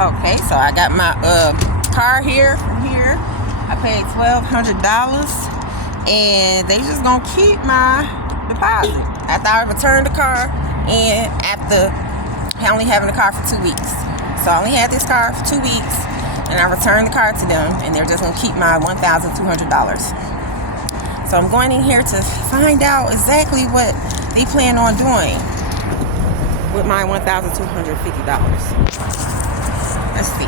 Okay, so I got my car here from here. I paid $1,200, and they just gonna keep my deposit after I return the car, and after only having the car for 2 weeks. So I only had this car for 2 weeks, and I returned the car to them, and they're just gonna keep my $1,200. So I'm going in here to find out exactly what they plan on doing with my $1,250. Let's see.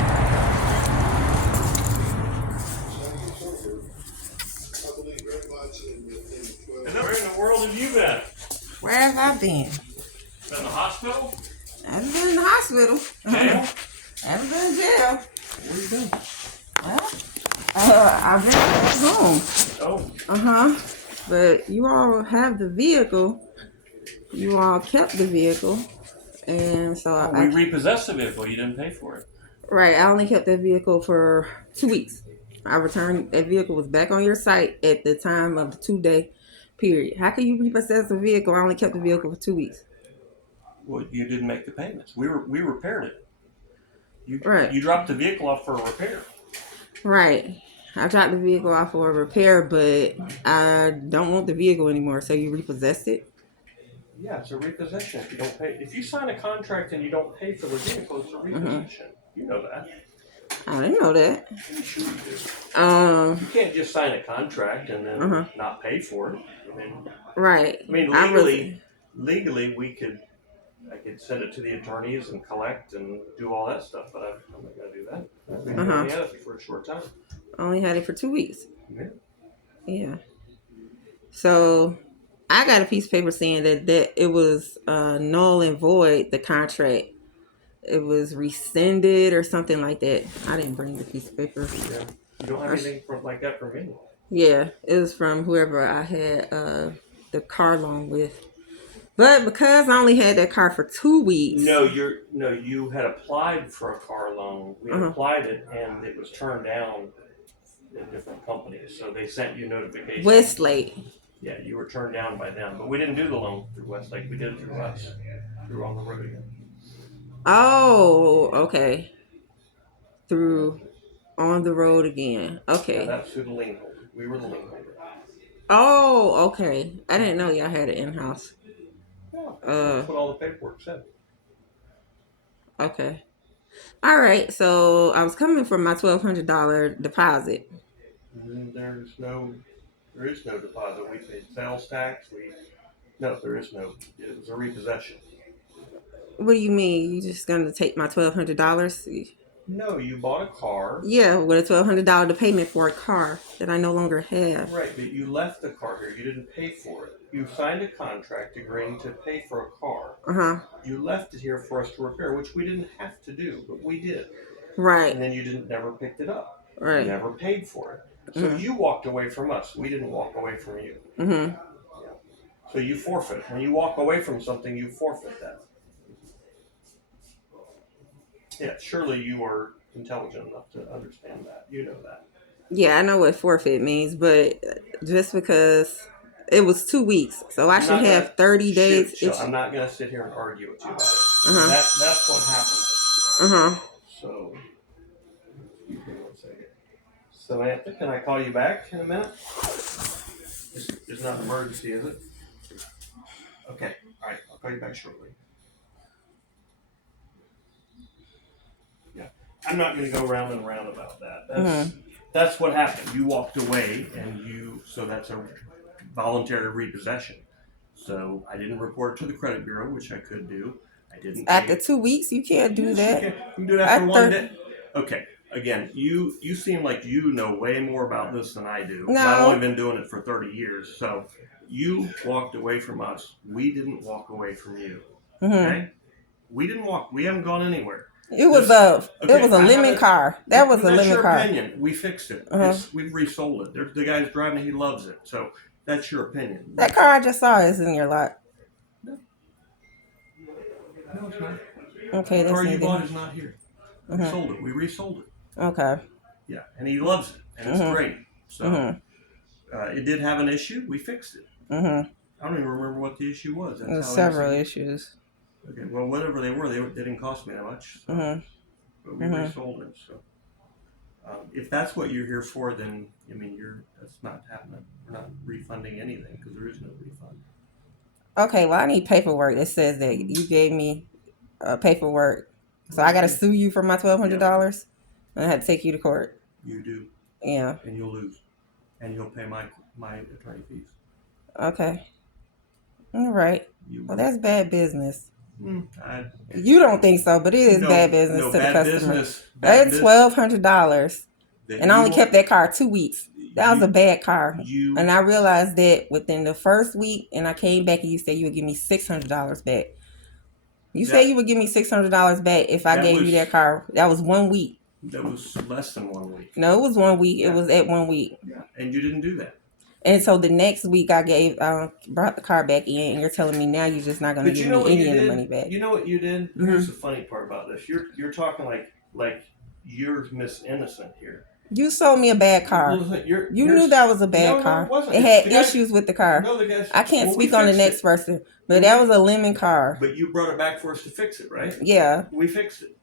Where in the world have you been? Where have I been? Been in the hospital? I haven't been in the hospital. Jail? I haven't been in jail. Where you been? Well, I've been at home. Oh. But you all have the vehicle. You all kept the vehicle. And so We repossessed the vehicle. You didn't pay for it. Right. I only kept that vehicle for 2 weeks. I returned, that vehicle was back on your site at the time of the 2-day period. How can you repossess a vehicle? I only kept the vehicle for 2 weeks. Well, you didn't make the payments. We repaired it. You dropped the vehicle off for a repair. Right. I dropped the vehicle off for a repair, but I don't want the vehicle anymore. So you repossessed it? Yeah, it's a repossession if you don't pay. If you sign a contract and you don't pay for the vehicle, it's a repossession. You know that. I didn't know that. You sure you do. You can't just sign a contract and then not pay for it. Right. I mean, legally, I could send it to the attorneys and collect and do all that stuff, but I'm not going to do that. We only had it for a short time. I only had it for 2 weeks. Yeah. So I got a piece of paper saying that it was null and void, the contract. It was rescinded or something like that. I didn't bring the piece of paper. Yeah. You don't have anything like that from me? Yeah, it was from whoever I had the car loan with. But because I only had that car for 2 weeks. You had applied for a car loan. We applied it and it was turned down in different companies. So they sent you notifications. Westlake. Yeah, you were turned down by them. But we didn't do the loan through Westlake. We did it through us. Through On the Road Again. Oh, okay. Through On the Road Again. Okay. Yeah, that's who the lien holder. We were the lien holder. Oh, okay. I didn't know y'all had it in-house. Yeah, that's what all the paperwork said. Okay. All right. So I was coming from my $1,200 deposit. There is no deposit. We paid sales tax. There is no. It was a repossession. What do you mean? You just gonna take my $1,200? No, you bought a car. Yeah, with a $1,200 payment for a car that I no longer have. Right, but you left the car here. You didn't pay for it. You signed a contract agreeing to pay for a car. You left it here for us to repair, which we didn't have to do, but we did. Right. And then you never picked it up. Right. You never paid for it. So you walked away from us. We didn't walk away from you. So you forfeit. When you walk away from something, you forfeit that. Yeah, surely you are intelligent enough to understand that. You know that. Yeah, I know what forfeit means, but just because it was 2 weeks, so I should have 30 days. I'm not going to sit here and argue with you about it. That's what happened. So, excuse me 1 second. Samantha, can I call you back in a minute? It's not an emergency, is it? Okay. All right. I'll call you back shortly. Yeah. I'm not going to go round and round about that. That's what happened. You walked away, so that's a voluntary repossession. So I didn't report it to the credit bureau, which I could do. I didn't. After 2 weeks, you can't do that. You can do it after 1 day. Okay. Again, you seem like you know way more about this than I do. No. I've only been doing it for 30 years. So you walked away from us. We didn't walk away from you. Okay? We didn't walk. We haven't gone anywhere. It was a lemon car. That was a lemon car. That's your opinion. We fixed it. We've resold it. The guy's driving it. He loves it. So that's your opinion. That car I just saw is in your lot. No, it's not. Okay, the car you bought is not here. We sold it. We resold it. Okay. Yeah, and he loves it, and it's great. So it did have an issue. We fixed it. I don't even remember what the issue was. There were several issues. Okay, well, whatever they were, they didn't cost me that much. So. but we resold it. So if that's what you're here for, then I mean, that's not happening. We're not refunding anything because there is no refund. Okay, well, I need paperwork that says that you gave me paperwork. So I got to sue you for my $1,200? And I had to take you to court. You do. Yeah. And you'll lose. And you'll pay my attorney fees. Okay. All right. Well, that's bad business. You don't think so, but it is bad business to the customer. That's $1,200. And I only kept that car 2 weeks. That was a bad car. And I realized that within the first week, and I came back and you said you would give me $600 back. You said you would give me $600 back if I gave you that car. That was 1 week. That was less than 1 week. No, it was 1 week. Yeah. It was at 1 week. Yeah, and you didn't do that. And so the next week I brought the car back in, and you're telling me now you're just not going to give me any of the money back. You know what you did? Mm-hmm. Here's the funny part about this. You're talking like you're Miss Innocent here. You sold me a bad car. You knew that was a bad car. No, it had issues with the car. No, I can't speak on the next person, but that was a lemon car. But you brought it back for us to fix it, right? Yeah. We fixed it.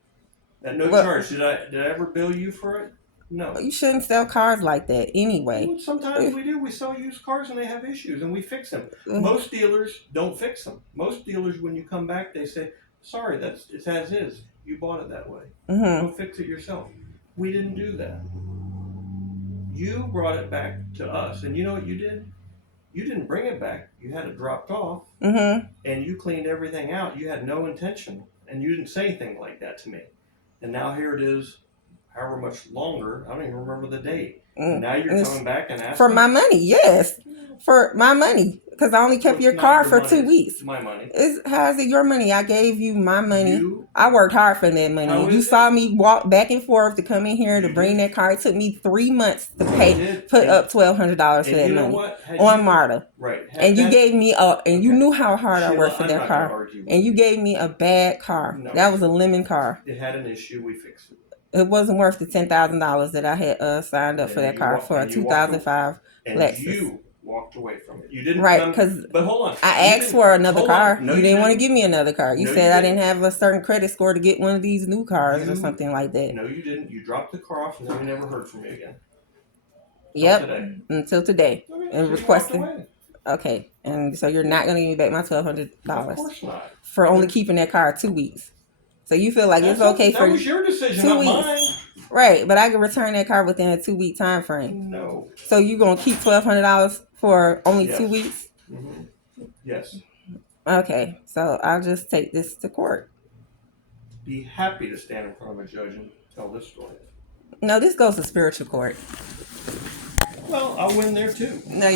At no charge. Did I ever bill you for it? No. You shouldn't sell cars like that anyway. Well, sometimes we do. We sell used cars and they have issues and we fix them. Most dealers don't fix them. Most dealers, when you come back, they say, sorry, it's as is. You bought it that way. Mm-hmm. Go fix it yourself. We didn't do that. You brought it back to us. And you know what you did? You didn't bring it back. You had it dropped off. Mm-hmm. And you cleaned everything out. You had no intention. And you didn't say anything like that to me. And now here it is, however much longer, I don't even remember the date. And now you're coming back and asking. For my money, yes. For my money. Because I only kept your car for 2 weeks. It's my money. How is it your money? I gave you my money. I worked hard for that money. You saw me walk back and forth to come in here to bring that car. It took me 3 months to put up $1,200 for that money. On MARTA. Right. And you gave me and you knew how hard I worked for that car. And you gave me a bad car. No. That was a lemon car. It had an issue. We fixed it. It wasn't worth the $10,000 that I had signed up for that car for a 2005 Lexus. You walked away from it. You didn't. Right, because but hold on. I asked for another car. No, you didn't want to give me another car. You said I didn't have a certain credit score to get one of these new cars or something like that. No, you didn't. You dropped the car off and then we never heard from you again. Yep, until today. And requesting. Okay, and so you're not going to give me back my $1,200. Of course not. For only keeping that car 2 weeks. So you feel like it's okay for that was your decision, not mine. Right, but I can return that car within a 2 week time frame. No. So you gonna keep $1,200 for only 2 weeks? Mm-hmm. Yes. Okay, so I'll just take this to court. Be happy to stand in front of a judge and tell this story. No, this goes to spiritual court. Well, I'll win there too. No.